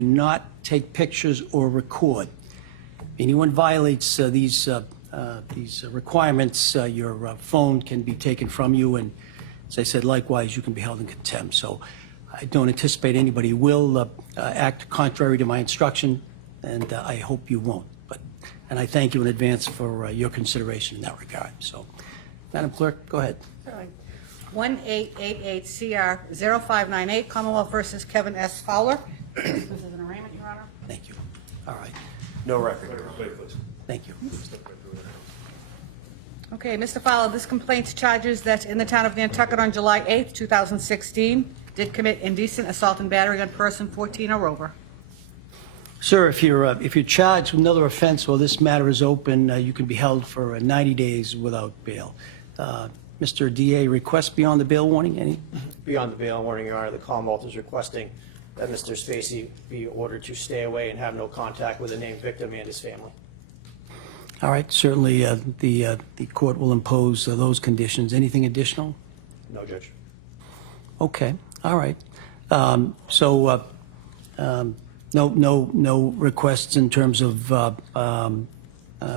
not take pictures or record. Anyone violates these requirements, your phone can be taken from you, and as I said, likewise, you can be held in contempt. So I don't anticipate anybody will act contrary to my instruction, and I hope you won't. And I thank you in advance for your consideration in that regard. So, Madam Clerk, go ahead. 1888 CR 0598, Commonwealth versus Kevin S. Fowler. This is an arraignment, Your Honor. Thank you. All right. No record. Thank you. Okay, Mr. Fowler, this complaint charges that in the town of Nantucket on July 8th, 2016, did commit indecent assault and battery on person 14 or over. Sir, if you're charged with another offense while this matter is open, you can be held for 90 days without bail. Mr. DA, request beyond the bail warning? Any? Beyond the bail warning, Your Honor, the Commonwealth is requesting that Mr. Spacey be ordered to stay away and have no contact with the named victim and his family. All right. Certainly, the court will impose those conditions. Anything additional? No, Judge. Okay. All right. No requests in terms of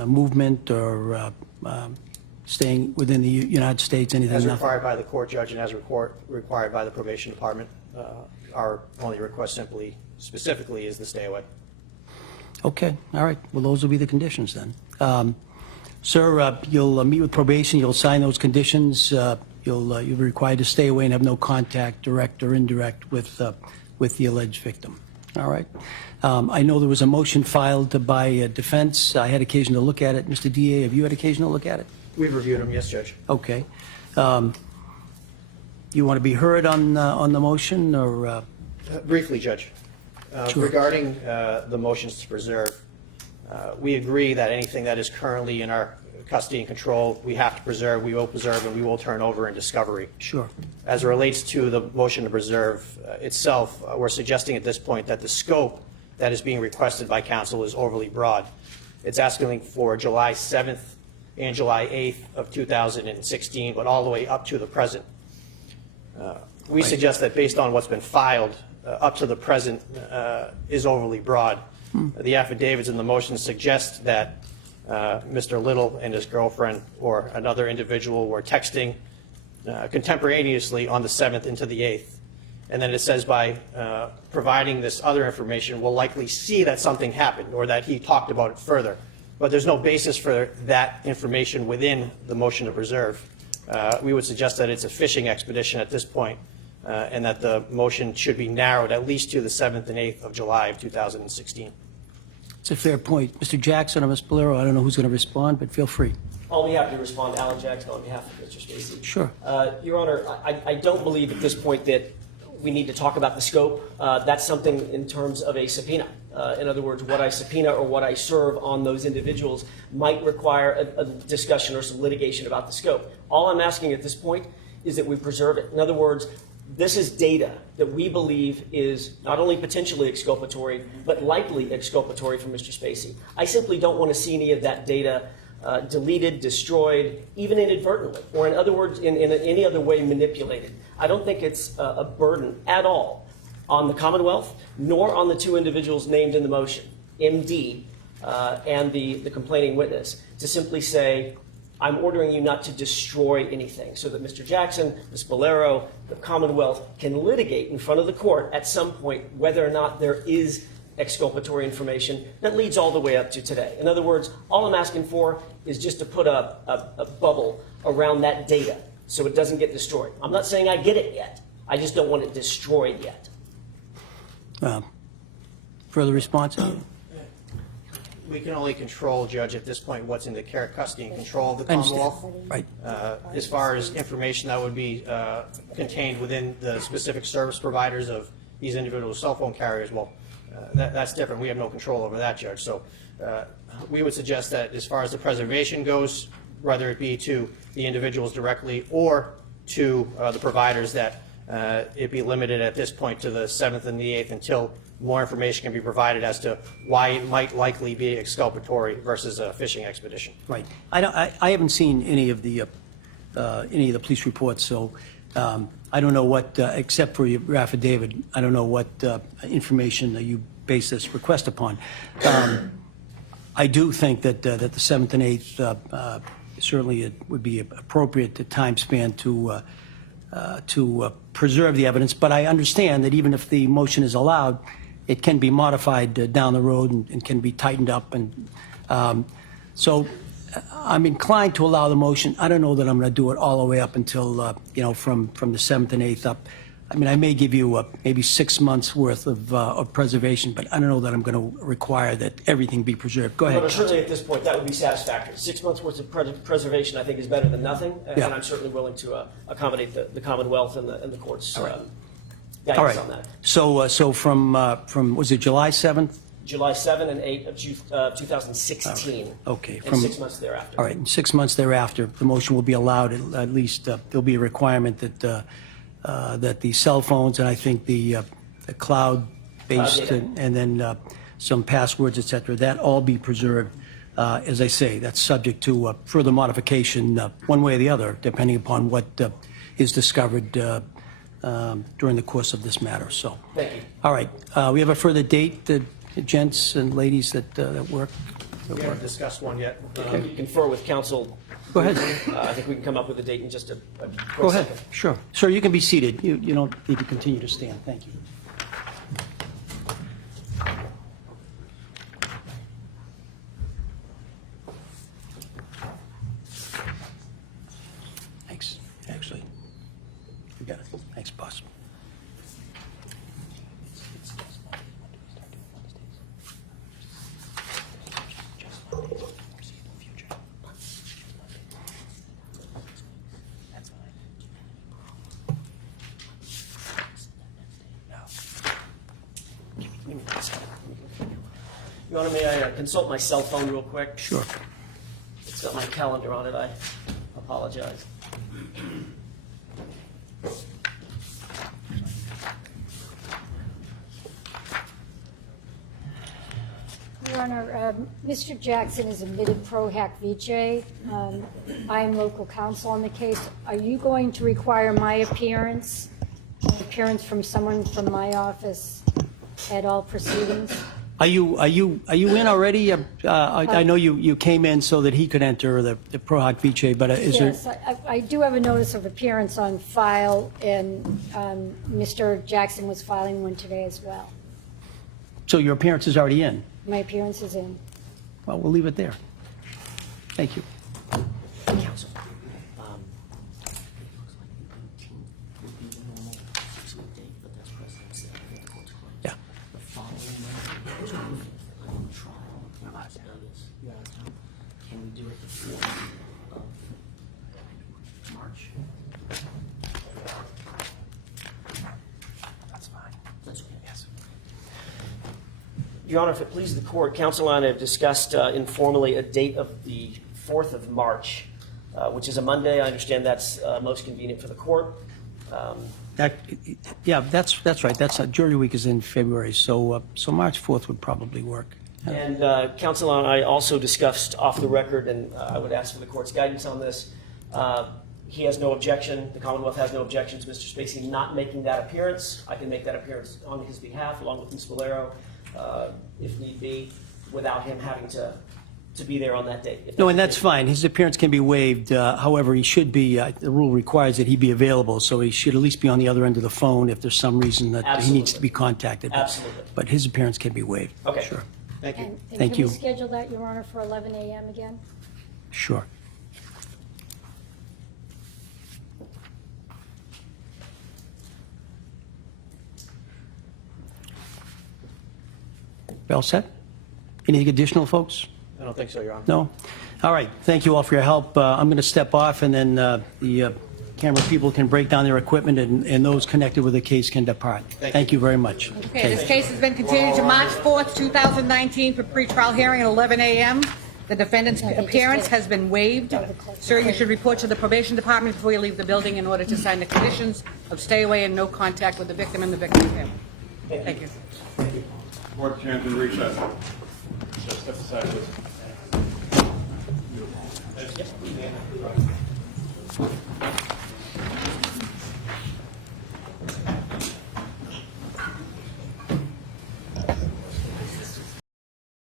movement or staying within the United States. Anything? As required by the court, Judge, and as required by the probation department, our only request specifically is the stay away. Okay. All right. Well, those will be the conditions then. Sir, you'll meet with probation. You'll sign those conditions. You'll be required to stay away and have no contact, direct or indirect, with the alleged victim. All right. I know there was a motion filed by defense. I had occasion to look at it. Mr. DA, have you had occasion to look at it? We've reviewed them, yes, Judge. Okay. You want to be heard on the motion, or? Briefly, Judge. Sure. Regarding the motions to preserve, we agree that anything that is currently in our custody and control, we have to preserve, we will preserve, and we will turn over in discovery. Sure. As it relates to the motion to preserve itself, we're suggesting at this point that the scope that is being requested by counsel is overly broad. It's asking for July 7th and July 8th of 2016, but all the way up to the present. We suggest that based on what's been filed, up to the present is overly broad. The affidavits in the motion suggest that Mr. Little and his girlfriend or another individual were texting contemporaneously on the 7th into the 8th. And then it says by providing this other information, we'll likely see that something happened or that he talked about it further. But there's no basis for that information within the motion to preserve. We would suggest that it's a fishing expedition at this point, and that the motion should be narrowed at least to the 7th and 8th of July of 2016. It's a fair point. Mr. Jackson or Ms. Bolero, I don't know who's going to respond, but feel free. I'll be happy to respond. Alan Jackson on behalf of Mr. Spacey. Sure. Your Honor, I don't believe at this point that we need to talk about the scope. That's something in terms of a subpoena. In other words, what I subpoena or what I serve on those individuals might require a discussion or some litigation about the scope. All I'm asking at this point is that we preserve it. In other words, this is data that we believe is not only potentially exculpatory, but likely exculpatory for Mr. Spacey. I simply don't want to see any of that data deleted, destroyed, even inadvertently, or in other words, in any other way manipulated. I don't think it's a burden at all on the Commonwealth, nor on the two individuals named in the motion, MD and the complaining witness, to simply say, I'm ordering you not to destroy anything, so that Mr. Jackson, Ms. Bolero, the Commonwealth can litigate in front of the court at some point whether or not there is exculpatory information that leads all the way up to today. In other words, all I'm asking for is just to put a bubble around that data so it doesn't get destroyed. I'm not saying I get it yet. I just don't want it destroyed yet. Further response? We can only control, Judge, at this point what's in the care, custody, and control of the I understand. Commonwealth. Right. As far as information that would be contained within the specific service providers of these individual cell phone carriers, well, that's different. We have no control over that, Judge. So we would suggest that as far as the preservation goes, whether it be to the individuals directly or to the providers, that it be limited at this point to the 7th and the 8th until more information can be provided as to why it might likely be exculpatory versus a fishing expedition. Right. I haven't seen any of the police reports, so I don't know what, except for your affidavit, I don't know what information you base this request upon. I do think that the 7th and 8th, certainly it would be appropriate to time span to preserve the evidence, but I understand that even if the motion is allowed, it can be modified down the road and can be tightened up. And so I'm inclined to allow the motion. I don't know that I'm going to do it all the way up until, from the 7th and 8th up. I mean, I may give you maybe 6 months worth of preservation, but I don't know that I'm going to require that everything be preserved. Go ahead. But certainly at this point, that would be satisfactory. 6 months worth of preservation, I think, is better than nothing, and I'm certainly willing to accommodate the Commonwealth and the court's guidance All right. on that. So from was it July 7th? July 7 and 8 of 2016. Okay. And 6 months thereafter. All right, and 6 months thereafter, the motion will be allowed. At least there'll be a requirement that the cell phones and I think the cloud-based data. and then some passwords, et cetera, that all be preserved. As I say, that's subject to further modification one way or the other, depending upon what is discovered during the course of this matter. So, Thank you. all right, we have a further date, gents and ladies that work. We haven't discussed one yet. You confer with counsel. Go ahead. I think we can come up with a date in just a quick Go ahead. second. Sure. Sir, you can be seated. You don't need to continue to stand. Thank you. Thanks. Actually, you got it. Thanks, boss. Your Honor, may I consult my cell phone real quick? Sure. It's got my calendar on it. I apologize. Your Honor, Mr. Jackson is admitted pro hac vice. I am local counsel on the case. Are you going to require my appearance from someone from my office at all proceedings? Are you in already? I know you came in so that he could enter the pro hoc vice, but is there? Yes, I do have a notice of appearance on file, and Mr. Jackson was filing one today as well. So your appearance is already in? My appearance is in. Well, we'll leave it there. Thank you. Counsel. Yeah. Can we do it the 4th of March? That's fine. That's okay. Yes. Your Honor, if it pleases the court, counsel and I have discussed informally a date of the 4th of March, which is a Monday. I understand that's most convenient for the court. Yeah, that's right. That's jury week is in February, so March 4th would probably work. And counsel and I also discussed off the record, and I would ask for the court's guidance on this. He has no objection, the Commonwealth has no objections, Mr. Spacey not making that appearance. I can make that appearance on his behalf, along with Ms. Valero, if need be, without him having to be there on that date. No, and that's fine. His appearance can be waived. However, he should be, the rule requires that he be available, so he should at least be on the other end of the phone if there's some reason that he needs to be contacted. Absolutely. But his appearance can be waived. Okay. Sure. Thank you. And Thank can you. we schedule that, Your Honor, for 11 a.m. again? Sure. You all set? Anything additional, folks? I don't think so, Your Honor. No? All right. Thank you all for your help. I'm going to step off, and then the camera people can break down their equipment, and those connected with the case can depart. Thank you very much. Okay, this case has been continued to March 4th, 2019 for pretrial hearing at 11 a.m. The defendant's appearance has been waived. Sir, you should report to the probation department before you leave the building in order to sign the conditions of stay away and no contact with the victim and the victim's family. Thank you. Court stands in recess. Just step aside, please.